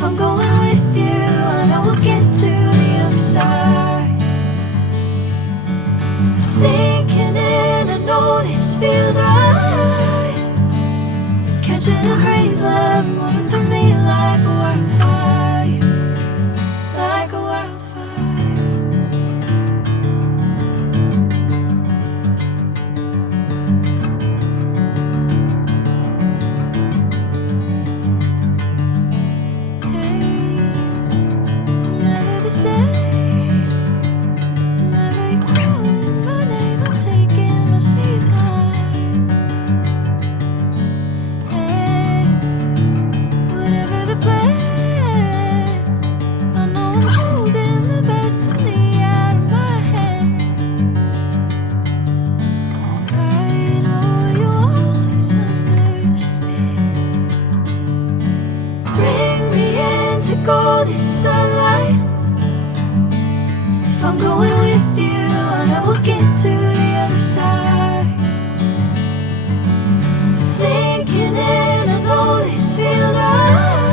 If I'm going with you, I know we'll get to the other side. Sinking in, I know this feels right. Catching a crazy love, moving through me like a wildfire, like a wildfire. Hey, I'm never the same. Whenever you're calling my name, I'm taking my sweet time. Hey, whatever the plan, I know I'm holding the best of me out of my hand. I know you always understand. Bring me into golden sunlight. If I'm going with you, I know we'll get to the other side. Sinking in, I know this feels right.